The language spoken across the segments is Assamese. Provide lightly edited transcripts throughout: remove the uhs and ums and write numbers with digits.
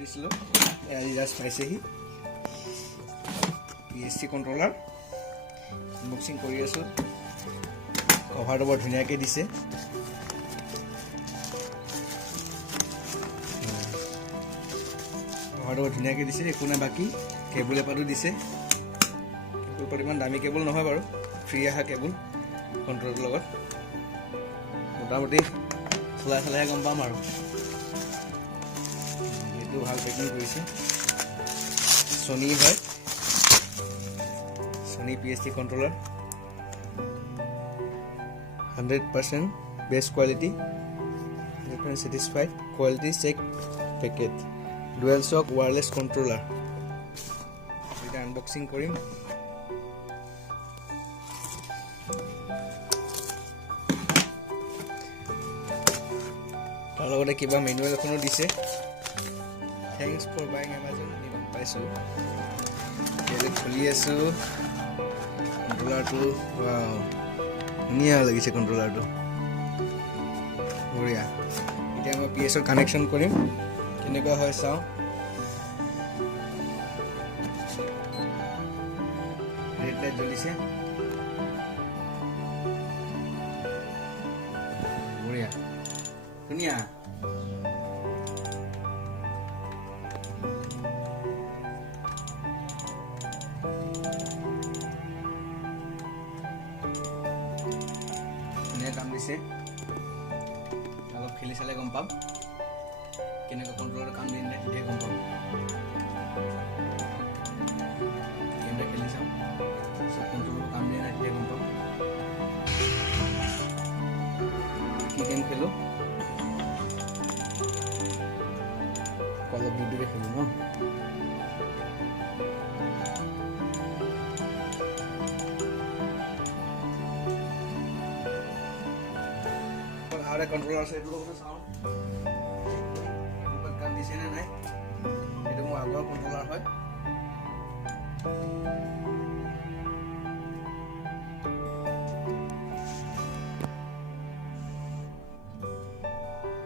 দিছিলোঁ আজি জাষ্ট পাইছেহি PSC কণ্ট্ৰলাৰ আনবক্সিং কৰি আছোঁ। কভাৰটো বৰ ধুনীয়াকৈ দিছে। কভাৰটো বৰ ধুনীয়াকৈ দিছে, একো নাই বাকী। কেবুল এপাতো দিছে। কেবুলপাত ইমান দামী কেবুল নহয় বাৰু, ফ্ৰী অহা কেবুল কণ্ট্ৰলৰ লগত। মোটামুটি চলাই চলাইহে গম পাম আৰু। এইটো ভাল পেকিং কৰিছে। ছনী হয়, Sony PSC controller 100% best quality, 100% satisfied, quality check packet, dual shock wireless controller. এটা আনবক্সিং কৰিম। তাৰ লগতে কিবা মেনুৱেল এখনো দিছে। থেংকছ ফৰ বাইং এমাজন, গম পাইছোঁ। খুলি আছোঁ কণ্ট্ৰলাৰটো। ধুনীয়া লাগিছে কণ্ট্ৰলাৰটো, বঢ়িয়া। এতিয়া মই PS-ৰ কানেকশ্যন কৰিম, কেনেকুৱা হয় চাওঁ। ৰেড লাইট জ্বলিছে, বঢ়িয়া, ধুনীয়া। কাম দিছে। অলপ খেলি চালে গম পাম কেনেকুৱা কণ্ট্ৰলৰ কাম দিয়ে, তেতিয়া গম পাম। গেমটা খেলি চাওঁ, চব কণ্ট্ৰলৰ কাম দিয়ে নাই, তেতিয়া গম পাম। কি গেম খেলোঁ? কল অফ ডিউটিকে খেলোঁ ন। কণ্ট্ৰলাৰ আছে, এইটো লগতে চাওঁ কাম দিছে নে নাই। এইটো মোৰ আগৰ কণ্ট্ৰলাৰ হয়।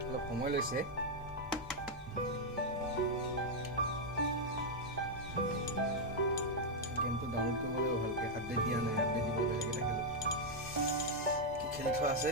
অলপ সময় লৈছে। গেমটো ডাউনলোড কৰিব লাগিব ভালকৈ, আপডেট দিয়া নাই, আপডেট দিব বেলেগ এটা খেলোঁ। কি খেলি থোৱা আছে।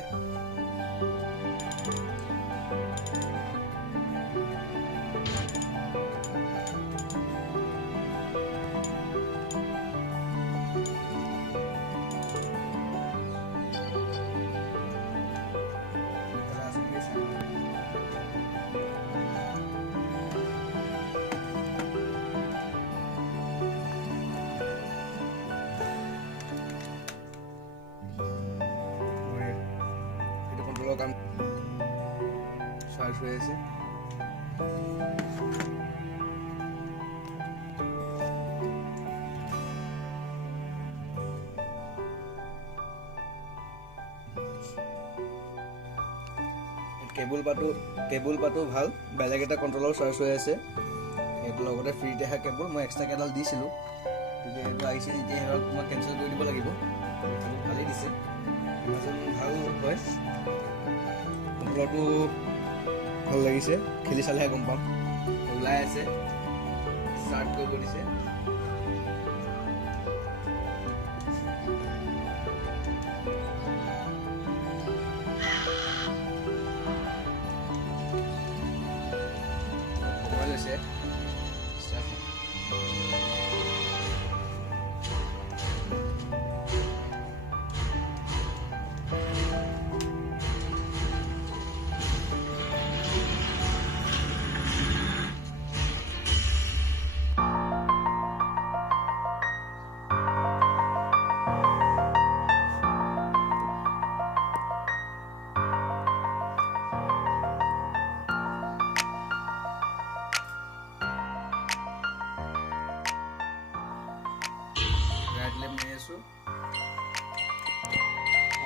কাম চাৰ্জ হৈ আছে। কেবুল পাতো ভাল, বেলেগ এটা কণ্ট্ৰলৰ চাৰ্জ হৈ আছে। সেইটো লগতে ফ্ৰীতে অহা কেবুল, মই এক্সট্ৰাকৈ এডাল দিছিলোঁ, কিন্তু এইটো আহিছে যেতিয়া সেইডাল মই কেঞ্চেল কৰি দিব লাগিব। কেবুল ভালেই দিছে, এমাজন ভাল হয়। কণ্ট্ৰলাৰটো ভাল লাগিছে, খেলি চালেহে গম পাম। ওলাই আছে, ষ্টাৰ্ট কৰিব দিছে। সময় লৈছে।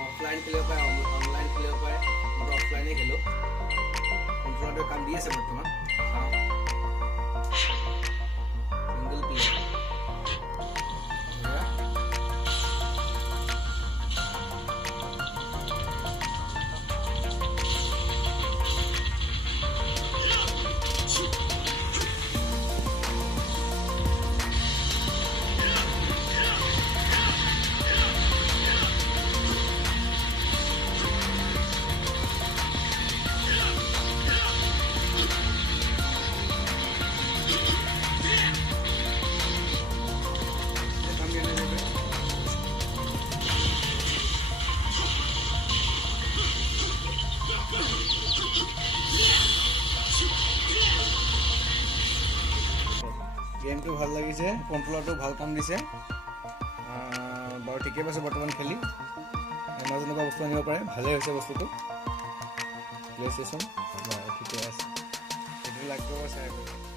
অফলাইন খেলিব পাৰে, অনলাইন খেলিব পাৰে। মই অফলাইনে খেলোঁ। কণ্ট্ৰলাৰটোৱে কাম দি আছে বৰ্তমান। সিংগল প্লেয়াৰ আহিছে কণ্ট্ৰলাৰটো ভাল কাম দিছে বাৰু ঠিকেই পাইছে বৰ্তমান খেলি এমাজনৰ পৰা বস্তু আনিব পাৰে ভালেই হৈছে বস্তুটো প্লে ষ্টেচন ঠিকে আছে সেইটো লাইক কৰিব চাই